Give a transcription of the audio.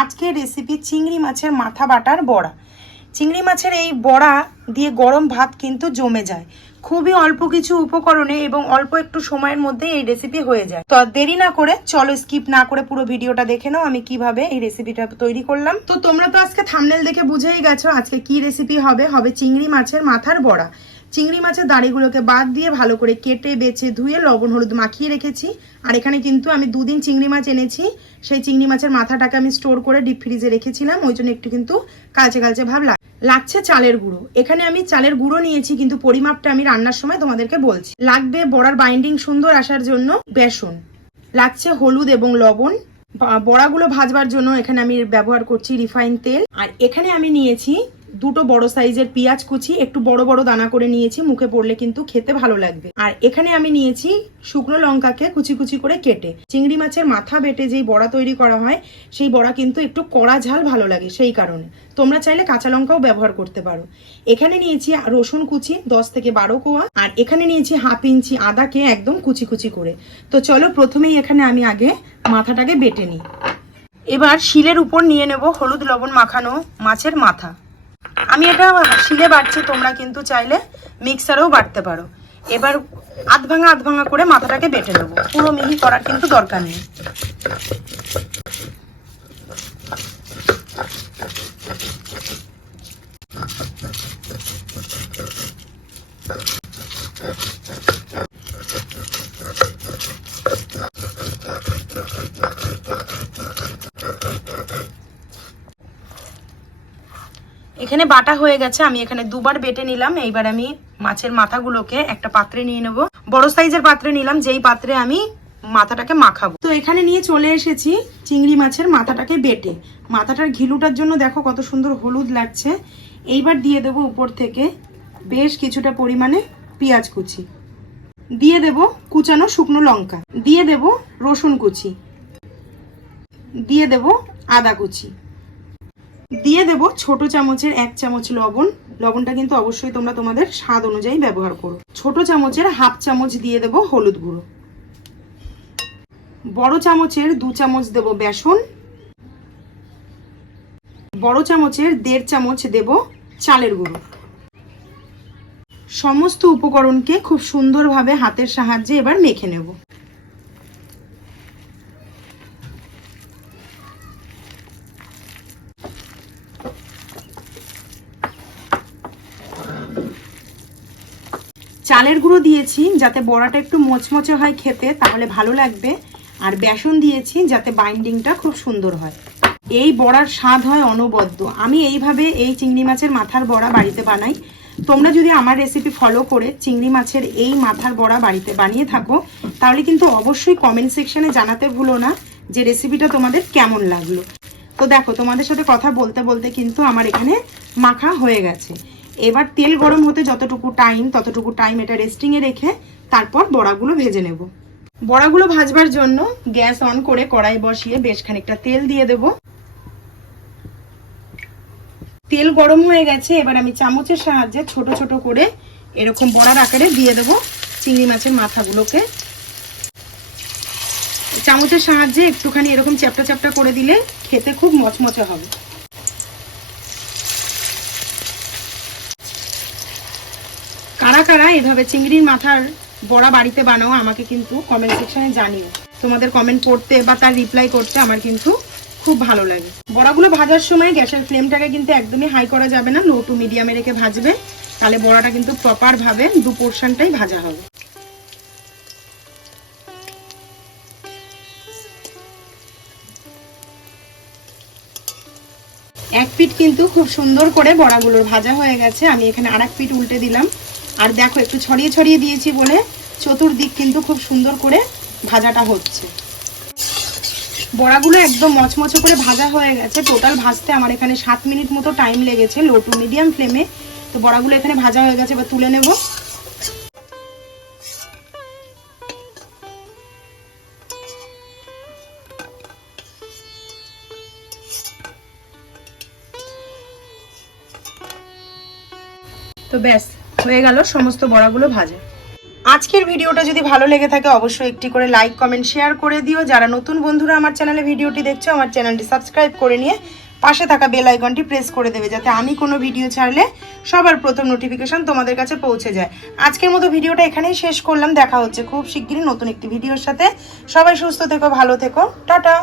আজকে রেসিপি চিংড়ি মাছের মাথা বাটার বড়া। চিংড়ি মাছের এই বড়া দিয়ে গরম ভাত কিন্তু জমে যায়। খুবই অল্প কিছু উপকরণে এবং অল্প একটু সময়ের মধ্যে এই রেসিপি হয়ে যায়। তো দেরি না করে চলো স্কিপ না করে পুরো ভিডিওটা দেখে নাও আমি কিভাবে এই রেসিপিটা তৈরি করলাম। তো তোমরা তো আজকে থাম্বনেল দেখে বুঝেই গেছো আজকে কি রেসিপি হবে। হবে চিংড়ি মাছের মাথার বড়া। চিংড়ি মাছের দাড়িগুলোকে বাদ দিয়ে ভালো করে কেটে বেছে ধুয়ে লবণ হলুদ মাখিয়ে রেখেছি। আর এখানে কিন্তু আমি 2 দিন চিংড়ি মাছ এনেছি। সেই চিংড়ি মাছের মাথাটাকে আমি স্টোর করে ডিপ ফ্রিজে রেখেছিলাম, ওই জন্য একটু কিন্তু কালচে কালচে ভাব লাগছে। চালের গুঁড়ো, এখানে আমি চালের গুঁড়ো নিয়েছি, কিন্তু পরিমাপটা আমি রান্নার সময় তোমাদেরকে বলছি। লাগবে বড়ার বাইন্ডিং সুন্দর আসার জন্য বেসন, লাগছে হলুদ এবং লবণ। বড়াগুলো ভাজবার জন্য এখানে আমি ব্যবহার করছি রিফাইন তেল। আর এখানে আমি নিয়েছি 2টো বড় সাইজের পেঁয়াজ কুচি, একটু বড় বড় দানা করে নিয়েছি, মুখে পড়লে কিন্তু খেতে ভালো লাগবে। আর এখানে আমি নিয়েছি শুকনো লঙ্কাকে কুচি কুচি করে কেটে। চিংড়ি মাছের মাথা বেটে যেই বড়া তৈরি করা হয় সেই বড়া কিন্তু একটু কড়া ঝাল ভালো লাগে, সেই কারণে তোমরা চাইলে কাঁচা লঙ্কাও ব্যবহার করতে পারো। এখানে নিয়েছি রসুন কুচি 10 থেকে 12 কোয়া। আর এখানে নিয়েছি 1/2 ইঞ্চি আদাকে একদম কুচি কুচি করে। তো চলো প্রথমেই এখানে আমি আগে মাথাটাকে বেটে নিই। এবার শিলের উপর নিয়ে নেব হলুদ লবণ মাখানো মাছের মাথা। আমি এটা শিলে বাটছি, তোমরা কিন্তু চাইলে মিক্সারেও বাটতে পারো। এবার আধ ভাঙা করে মাথাটাকে বেটে নেবো, পুরো মিহি করার কিন্তু দরকার নেই। এখানে বাটা হয়ে গেছে, আমি এখানে 2বার বেটে নিলাম। এইবার আমি মাছের মাথাগুলোকে একটা পাত্রে নিয়ে নেব। বড় সাইজের পাত্রে নিলাম, যেই পাত্রে আমি মাথাটাকে মাখাবো। তো এখানে নিয়ে চলে এসেছি চিংড়ি মাছের মাথাটাকে বেটে। মাথাটার ঘিলুটার জন্য দেখো কত সুন্দর হলুদ লাগছে। এইবার দিয়ে দেব উপর থেকে বেশ কিছুটা পরিমাণে পেঁয়াজ কুচি, দিয়ে দেব কুচানো শুকনো লঙ্কা, দিয়ে দেব রসুন কুচি, দিয়ে দেব আদা কুচি, দিয়ে দেব ছোট চামচের 1 চামচ লবণ। লবণটা কিন্তু অবশ্যই তোমরা তোমাদের স্বাদ অনুযায়ী ব্যবহার করো। ছোট চামচের 1/2 চামচ দিয়ে দেব হলুদ গুঁড়ো। বড় চামচের 2 চামচ দেব বেসন। বড় চামচের 1.5 চামচ দেব চালের গুঁড়ো। সমস্ত উপকরণকে খুব সুন্দরভাবে হাতের সাহায্যে এবার মেখে নেব। চালের গুঁড়ো দিয়েছি যাতে বড়াটা একটু মচমচে হয় খেতে, তাহলে ভালো লাগবে। আর বেসন দিয়েছি যাতে বাইন্ডিংটা খুব সুন্দর হয়। এই বড়ার স্বাদ হয় অনবদ্য। আমি এইভাবে এই চিংড়ি মাছের মাথার বড়া বাড়িতে বানাই। তোমরা যদি আমার রেসিপি ফলো করে চিংড়ি মাছের এই মাথার বড়া বাড়িতে বানিয়ে থাকো, তাহলে কিন্তু অবশ্যই কমেন্ট সেকশনে জানাতে ভুলো না যে রেসিপিটা তোমাদের কেমন লাগলো। তো দেখো তোমাদের সাথে কথা বলতে বলতে কিন্তু আমার এখানে মাখা হয়ে গেছে। এবার তেল গরম হতে যতটুকু টাইম এটা রেস্টিংয়ে রেখে তারপর বড়াগুলো ভেজে নেব। বড়াগুলো ভাজবার জন্য গ্যাস অন করে কড়াই বসিয়ে বেশ খানিকটা তেল দিয়ে দেব। তেল গরম হয়ে গেছে, এবার আমি চামচের সাহায্যে ছোট ছোট করে এরকম বড়ার আকারে দিয়ে দেব চিংড়ি মাছের মাথাগুলোকে। চামচের সাহায্যে একটুখানি এরকম চ্যাপটা চ্যাপটা করে দিলে খেতে খুব মচমচে হবে। কারা কারা এভাবে চিংড়ির মাথার বড়া বাড়িতে বানাও আমাকে কিন্তু কমেন্ট সেকশনে জানিও। তোমাদের কমেন্ট পড়তে বা তার রিপ্লাই করতে আমার কিন্তু খুব ভালো লাগে। বড়াগুলো ভাজার সময় গ্যাসের ফ্লেমটাকে কিন্তু একদমই হাই করা যাবে না, লো টু মিডিয়ামে রেখে ভাজবে, তাহলে বড়াটা কিন্তু প্রপার ভাবে 2 পোর্শনটাই ভাজা হবে। এক পিঠ কিন্তু খুব সুন্দর করে বড়াগুলোর ভাজা হয়ে গেছে। আমি এখানে আর এক পিঠ উল্টে দিলাম। আর দেখো একটু ছড়িয়ে ছড়িয়ে দিয়েছি বলে চতুর্দিক কিন্তু খুব সুন্দর করে ভাজাটা হচ্ছে। বড়াগুলো একদম মচমচে করে ভাজা হয়ে গেছে। টোটাল ভাজতে আমার এখানে 7 মিনিট মতো টাইম লেগেছে লো টু মিডিয়াম ফ্লেমে। তো বড়াগুলো এখানে ভাজা হয়ে গেছে, এবার তুলে নেব। তো ব্যাস হয়ে গেল সমস্ত বড়াগুলো ভাজা। আজকের ভিডিওটা যদি ভালো লেগে থাকে অবশ্যই একটি করে লাইক কমেন্ট শেয়ার করে দিও। যারা নতুন বন্ধুরা আমার চ্যানেলে ভিডিওটি দেখছো আমার চ্যানেলটি সাবস্ক্রাইব করে নিয়ে পাশে থাকা বেল আইকনটি প্রেস করে দেবে, যাতে আমি কোনো ভিডিও ছাড়লে সবার প্রথম নোটিফিকেশন তোমাদের কাছে পৌঁছে যায়। আজকের মতো ভিডিওটা এখানেই শেষ করলাম। দেখা হচ্ছে খুব শিগগিরই নতুন একটি ভিডিওর সাথে। সবাই সুস্থ থেকো, ভালো থেকো, টাটা।